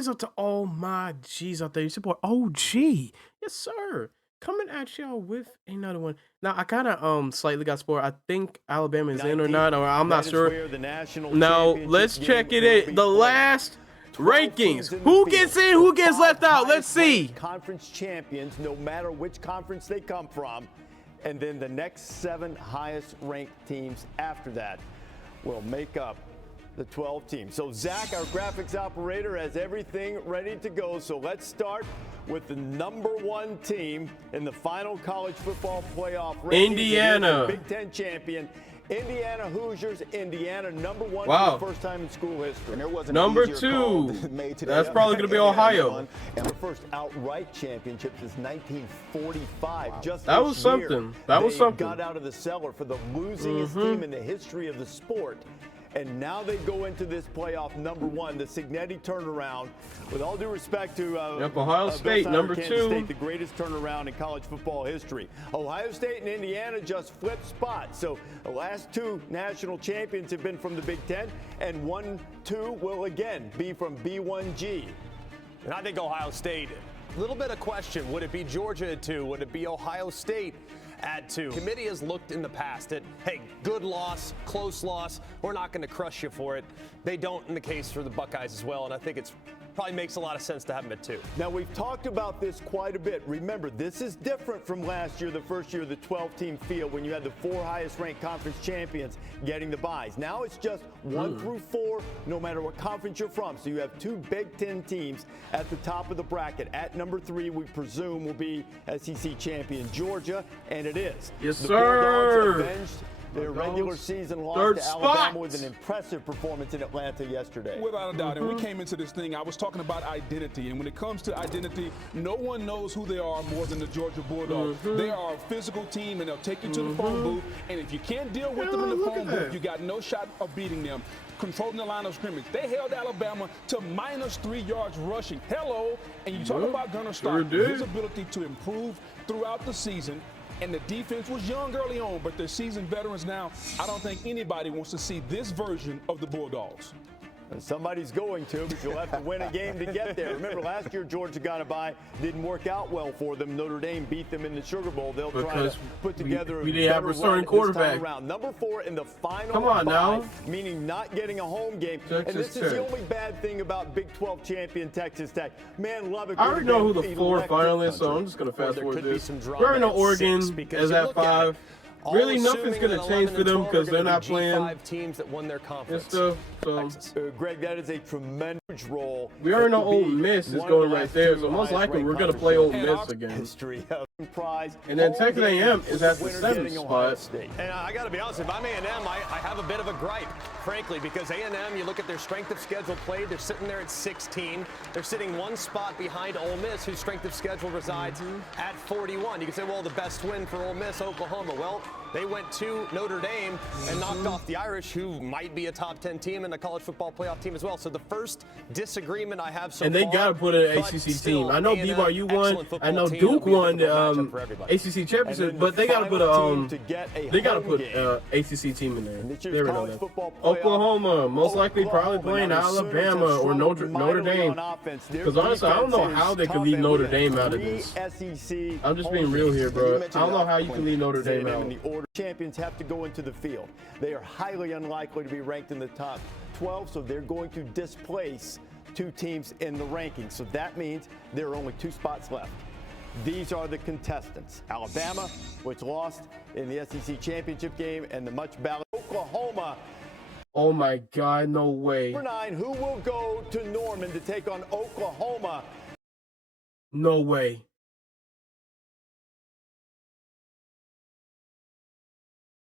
is up to all my G's out there? You support OG. Yes, sir. Coming at y'all with another one. Now, I kind of slightly got spoiled. I think Alabama is in or not, or I'm not sure. Now, let's check it in. The last rankings. Who gets in? Who gets left out? Let's see. Conference champions, no matter which conference they come from. And then the next 7 highest ranked teams after that will make up the 12 teams. So Zach, our graphics operator, has everything ready to go. So let's start with the #1 team in the final college football playoff rankings. Indiana. Big Ten champion. Indiana Hoosiers, Indiana #1 wow. for the first time in school history. And there wasn't #2. That's probably going to be Ohio. And the first outright championship since 1945. Wow. Just that was something. That was something. Got out of the cellar for the losingest team in the history of the sport. And now they go into this playoff #1, the Cignetti turnaround. With all due respect to Ohio State, Kansas #2. State, the greatest turnaround in college football history. Ohio State and Indiana just flipped spots. So the last 2 national champions have been from the Big Ten, and 1-2 will again be from B1G. And I think Ohio State, a little bit of question. Would it be Georgia at 2? Would it be Ohio State at 2? Committee has looked in the past at, hey, good loss, close loss, we're not going to crush you for it. They don't in the case for the Buckeyes as well, and I think it's probably makes a lot of sense to have them at 2. Now, we've talked about this quite a bit. Remember, this is different from last year, the first year of the 12-team field, when you had the 4 highest-ranked conference champions getting the byes. Now it's just 1 through 4, no matter what conference you're from. So you have 2 Big Ten teams at the top of the bracket. At #3, we presume, will be SEC champion Georgia, and it is. Yes, the sir. Bulldogs avenged their regular season loss to Alabama with an impressive performance in Atlanta yesterday. Without a doubt. And we came into this thing, I was talking about identity. And when it comes to identity, no one knows who they are more than the Georgia Bulldogs. They are a physical team, and they'll take you to the phone booth. And if you can't deal with them in the phone booth, you got no shot of beating them. Controlling the line of scrimmage. They held Alabama to -3 yards rushing. Hello. And you talk about Gunnar Stark, his ability to improve throughout the season. And the defense was young early on, but they're seasoned veterans now. I don't think anybody wants to see this version of the Bulldogs. And somebody's going to, but you'll have to win a game to get there. Remember, last year Georgia got a bye, didn't work out well for them. Notre Dame beat them in the Sugar Bowl. They'll try to put together we didn't have a starting quarterback. #4 in the final. Come on now. Meaning not getting a home game. Texas and this Tech. is the only bad thing about Big 12 champion Texas Tech. Man, Lubbock. I already know who the 4 finalists, so I'm just going to fast forward this. We already know Oregon is at 5. Really, nothing's going to change for them because they're not playing teams that won their conference. stuff. So, Greg, that is a tremendous role. we already know Ole Miss is going right there, so most likely we're going to play Ole Miss again. History of prize. And then Texas A&M is at the 7th spot. And I got to be honest, if I'm A&M, I have a bit of a gripe, frankly, because A&M, you look at their strength of schedule played, they're sitting there at 16. They're sitting 1 spot behind Ole Miss, whose strength of schedule resides at 41. You can say, well, the best win for Ole Miss, Oklahoma. Well, they went to Notre Dame and knocked off the Irish, who might be a top 10 team and a college football playoff team as well. So the first disagreement I have so far. And they got to put an ACC team. I know BYU won. I know Duke won the ACC championship, but they got to put ACC team in there. There we go. Oklahoma, most likely probably playing Alabama or Notre Dame. Because honestly, I don't know how they can leave Notre Dame out of this. I'm just being real here, bro. I don't know how you can leave Notre Dame out. Champions have to go into the field. They are highly unlikely to be ranked in the top 12, so they're going to displace 2 teams in the rankings. So that means there are only 2 spots left. These are the contestants. Alabama, which lost in the SEC championship game, and the much battled Oklahoma. Oh my God, no way. Number 9, who will go to Norman to take on Oklahoma? No way.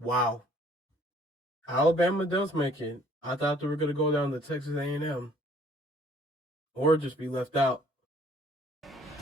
Wow. Alabama does make it. I thought they were going to go down to Texas A&M or just be left out.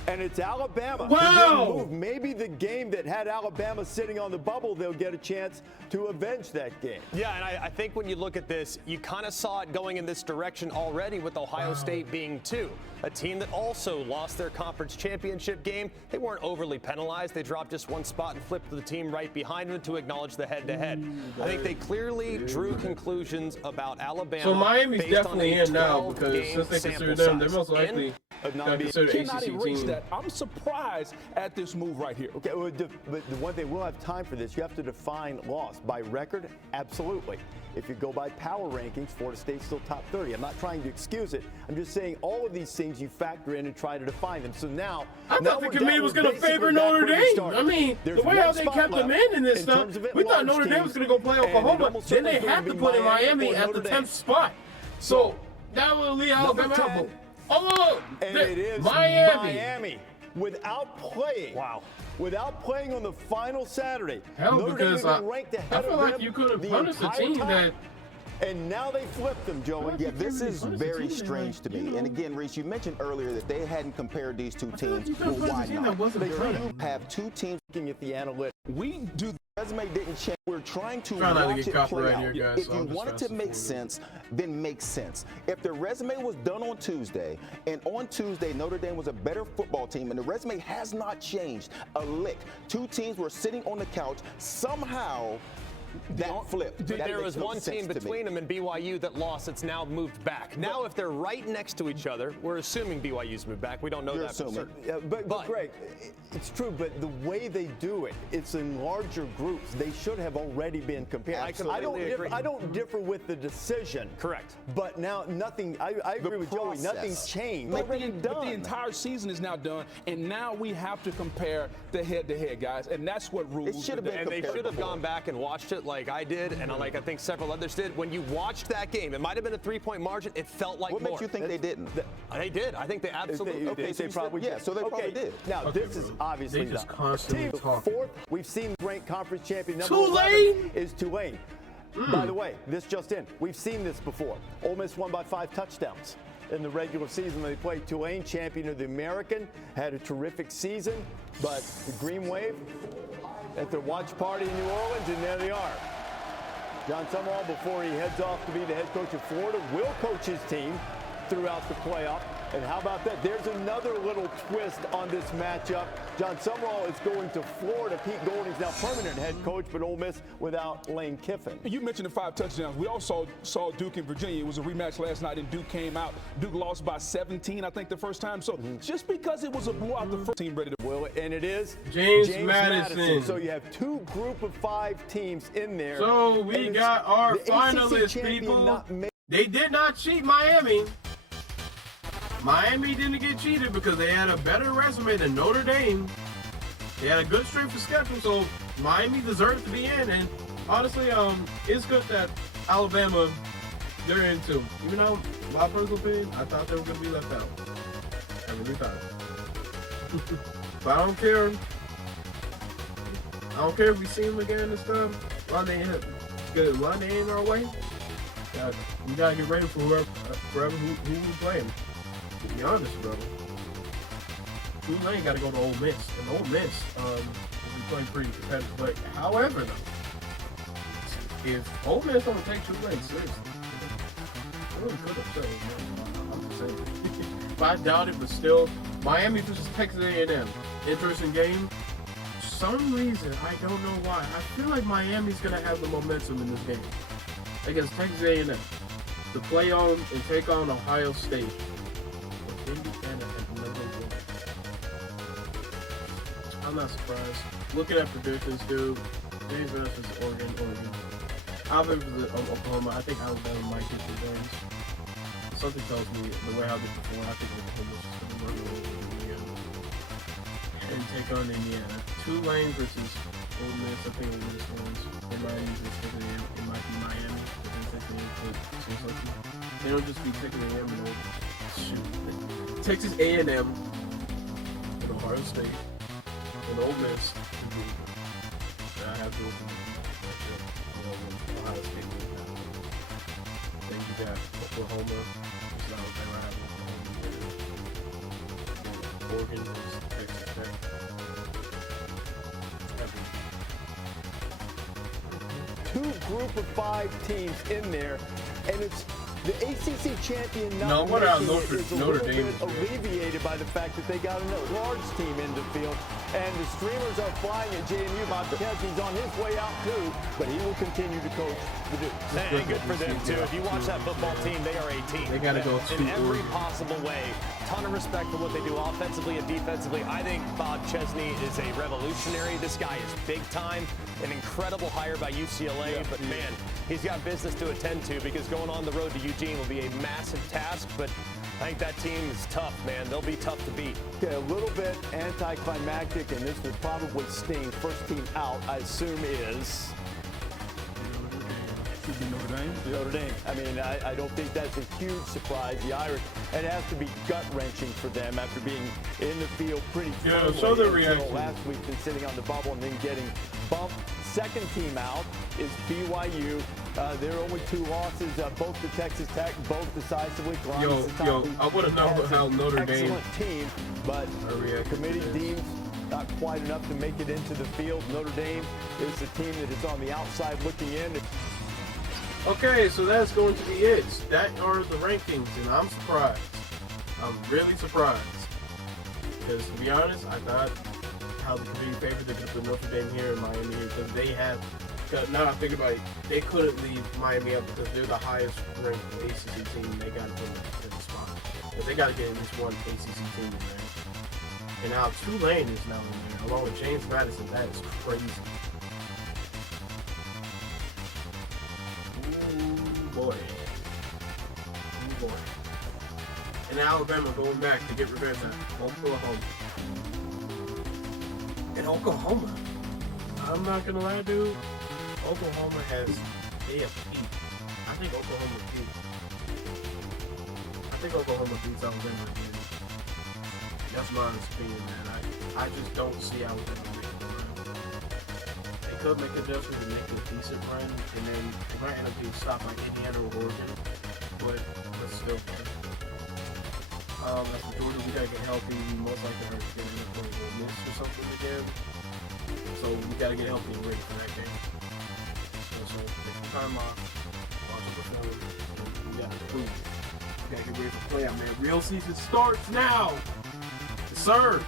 And it's Alabama. Wow. Move. Maybe the game that had Alabama sitting on the bubble, they'll get a chance to avenge that game. Yeah, and I think when you look at this, you kind of saw it going in this direction already with Ohio State being 2. A team that also lost their conference championship game. They weren't overly penalized. They dropped just 1 spot and flipped to the team right behind them to acknowledge the head-to-head. I think they clearly drew conclusions about Alabama. So Miami's based on definitely a in now 12 because since they sample consider them, they're size. most likely not being- considered Cannot ACC erase team. that. I'm surprised at this move right here. Okay, but the one thing, we'll have time for this. You have to define loss. By record, absolutely. If you go by power rankings, Florida State's still top 30. I'm not trying to excuse it. I'm just saying all of these things you factor in and try to define them. So now, I thought the committee was going to favor Notre Dame. I mean, the way how they kept them in this stuff, we thought Notre Dame was going to go play Oklahoma. Then they had to put in Miami at the 10th spot. So that will leave Alabama out. Oh, and it is Miami. Without playing. Wow. Without playing on the final Saturday. Hell, Notre because Dame ranked ahead I feel of like them you could have the punished the entire team time. that. And now they flipped them, Joey. Yeah, this is very strange to me. And again, Reese, you mentioned earlier that they hadn't compared these two teams. Well, why not? You have two teams Looking at the analytics. We do. resume didn't change. We're trying to Try not to watch get it play copyright out. here, guys, If so you I'm just want it to fast make forwarding. sense, then make sense. If the resume was done on Tuesday, and on Tuesday Notre Dame was a better football team, and the resume has not changed a lick. Two teams were sitting on the couch. Somehow that flipped. That There makes was no one sense team to me. between them and BYU that lost. It's now moved back. Now, if they're right next to each other, we're assuming BYU's moved back. We don't know You're that for assuming. certain. Yeah, but Greg, it's true, but the way they do it, it's in larger groups. They should have already been compared. I completely agree. I don't differ with the decision. Correct. But now nothing, I agree with Joey, process. nothing's changed. But Already but the done. entire season is now done, and now we have to compare the head-to-head, guys, and that's what rules. It should have the been day. And they compared should have before. gone back and watched it like I did, and like I think several others did. When you watched that game, it might have been a 3-point margin. It felt like What more. makes you think they didn't? They did. I think they absolutely. They so you said- probably yeah, did. so they probably Okay, did. Now, Okay, this is bro. obviously They just not. constantly Team talking. fourth, we've seen ranked conference champion number Tulane? 11 is Tulane. By the way, this just in. We've seen this before. Ole Miss won by 5 touchdowns in the regular season. They played Tulane, champion of the American, had a terrific season, but the Green Wave at their watch party in New Orleans, and there they are. John Summerall, before he heads off to be the head coach of Florida, will coach his team throughout the playoff. And how about that? There's another little twist on this matchup. John Summerall is going to Florida. Pete Golding's now permanent head coach, but Ole Miss without Lane Kiffin. You mentioned the 5 touchdowns. We also saw Duke in Virginia. It was a rematch last night, and Duke came out. Duke lost by 17, I think, the first time. So just because it was a blowout, the first team ready to. Will it? And it is James Madison. So you have 2 group of 5 teams in there. So we And got our the ACC finalists, champion people. not ma- They did not cheat Miami. Miami didn't get cheated because they had a better resume than Notre Dame. They had a good strength of schedule, so Miami deserved to be in. And honestly, it's good that Alabama, they're in too. Even though, my personal opinion, I thought they were going to be left out. I really thought. But I don't care. I don't care if we see them again and stuff. Why they ain't our way. We gotta get ready for whoever who we playing. To be honest, brother. Tulane gotta go to Ole Miss. And Ole Miss will be playing pretty competitive. But however though, if Ole Miss don't take Tulane seriously, they really could have man. I'm just saying. But I doubt it, but still, Miami versus Texas A&M. Interesting game. For some reason, I don't know why. I feel like Miami's gonna have the momentum in this game against Texas A&M to play on and take on Ohio State. Indiana at number 1. I'm not surprised. Looking at predictions, dude. James Madison's Oregon. Alabama versus Oklahoma. I think Alabama might get the games. Something tells me the way how they perform, I think Oklahoma's just gonna run over Indiana and take on Indiana. Tulane versus Ole Miss. I think Ole Miss wins. They might use this it might be Miami. They don't just be taking A&M and shoot. Texas A&M and Ohio State and Ole Miss and Louisville. And I have to open Ohio State. Then you got Oklahoma. It's not Alabama. I have Oklahoma. Oregon is Texas Tech. Two group of 5 teams in there, and it's the ACC champion No, not what about making it is a Notre little Dame bit is good. alleviated by the fact that they got a large team in the field, and the streamers are flying at JMU. Bob Kesney's on his way out too, but he will continue to coach the Dukes. And good for them, too. If you watch that football team, they are a team. They got to go in to every Oregon. possible way. Ton of respect for what they do offensively and defensively. I think Bob Chesney is a revolutionary. This guy is big time. An incredible hire by UCLA, but man, he's got business to attend to because going on the road to Eugene will be a massive task, but I think that team is tough, man. They'll be tough to beat. Okay, a little bit anticlimactic, and this will probably sting. First team out, I assume, is Should be Notre Dame. Notre Dame. I mean, I don't think that's a huge surprise. The Irish, it has to be gut-wrenching for them after being in the field pretty firmly show the until reaction. last week, been sitting on the bubble and then getting bumped. Second team out is BYU. There are only 2 losses, both to Texas Tech, both decisively. Yo, I wanna know how Notre Dame- Excellent team, but Are reacting to committee this. deems not quite enough to make it into the field. Notre Dame is the team that is on the outside looking in. Okay, so that's going to be it. That are the rankings, and I'm surprised. I'm really surprised. Because to be honest, I thought how the committee favored they could put Notre Dame here and Miami here because they have. Now I think about it, they couldn't leave Miami up because they're the highest ranked ACC team. They got to put them in the spot. But they got to get at least one ACC team in there. And now Tulane is now in there, along with James Madison. That is crazy. Boy. Ooh, boy. And Alabama going back to get revenge at Oklahoma. And Oklahoma, I'm not gonna lie, dude. Oklahoma they have peaked. I think Oklahoma beats Alabama again. That's my honest opinion, man. I just don't see Alabama making a run. They could make adjustments and make a decent run, and then they might end up being stopped like Indiana or Oregon, but still. As for Georgia, we gotta get healthy. We most likely are gonna end up playing Ole Miss or something again. So we gotta get healthy and ready for that game. So take some time off, watch it perform, and we gotta improve. We gotta get ready for playoff, man. Real season starts now. Yes, sir.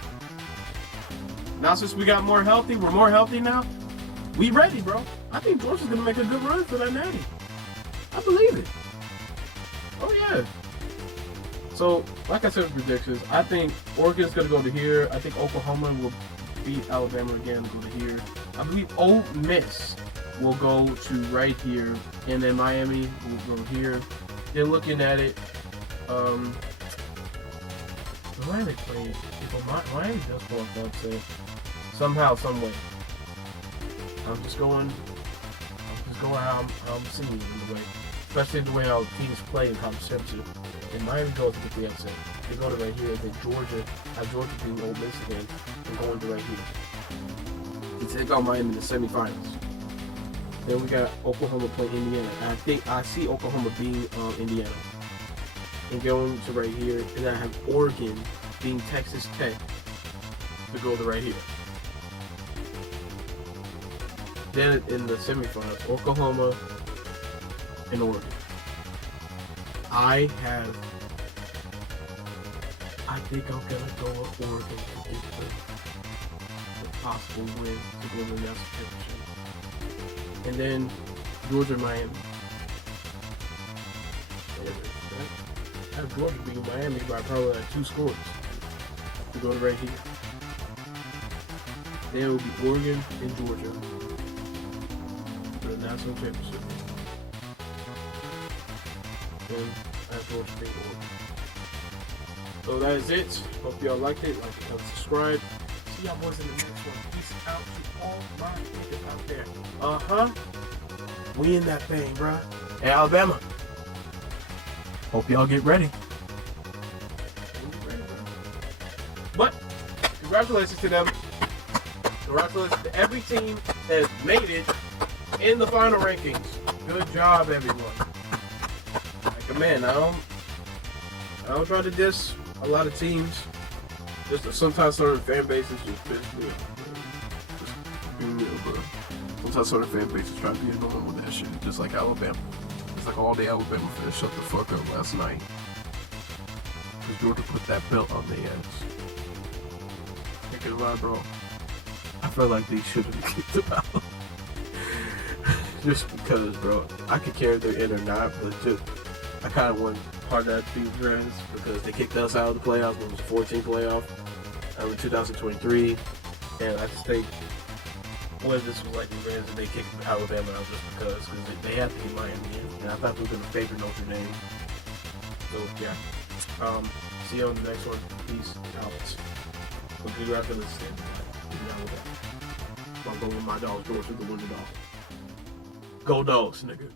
Now since we got we're more healthy now. We ready, bro. I think Georgia's gonna make a good run for that natty. I believe it. Oh yeah. So, like I said with predictions, I think Oregon's gonna go to here. I think Oklahoma will beat Alabama again, go to here. I believe Ole Miss will go to right here, and then Miami will go here. They're looking at it. Miami played. Miami does pull up upset somehow, some way. I'm just going how I'm seeing it in the way, especially the way how teams play in conference championship. And Miami goes to get the upset. They go to right here, and then Georgia being Ole Miss again, and going to right here to take out Miami in the semifinals. Then we got Oklahoma playing Indiana. And I see Oklahoma being Indiana, and going to right here, and I have Oregon being Texas Tech to go to right here. Then in the semifinals, Oklahoma and Oregon. I think I'm gonna go with Oregon to get the possible win to go to the national championship. And then Georgia, Miami. I have Georgia beating Miami by probably like 2 scores to go to right here. Then it will be Oregon and Georgia for the national championship. Then I have Georgia beating Oregon. So that is it. Hope y'all liked it. Like and subscribe. See y'all boys in the next one. Peace out to all my niggas out there. We in that thing, bruh. Hey, Alabama. Hope y'all get ready. But congratulations to them. Congratulations to every team that has made it in the final rankings. Good job, everyone. Like, man, I don't try to diss a lot of teams. Just sometimes certain fan bases just piss me off. Just be real, bro. Sometimes certain fan bases try to be annoying with that shit. Just like Alabama. It's like all the Alabama fans shut the fuck up last night. Because Georgia put that belt on their ass. Can't get a lie, bro. I feel like they should have kicked them out. Just because, bro. I could care if they're in or not, but just I kind of want part of that team friends because they kicked us out of the playoffs when it was a 14 playoff in 2023, and I just think what this was like the Rams and they kicked Alabama out just because they had to get Miami in, and I thought they were going to favor Notre Dame. So yeah, see you on the next one. Peace out. But congrats on the stand. I'm going with my dogs. George with the winning dog. Go dogs, nigga.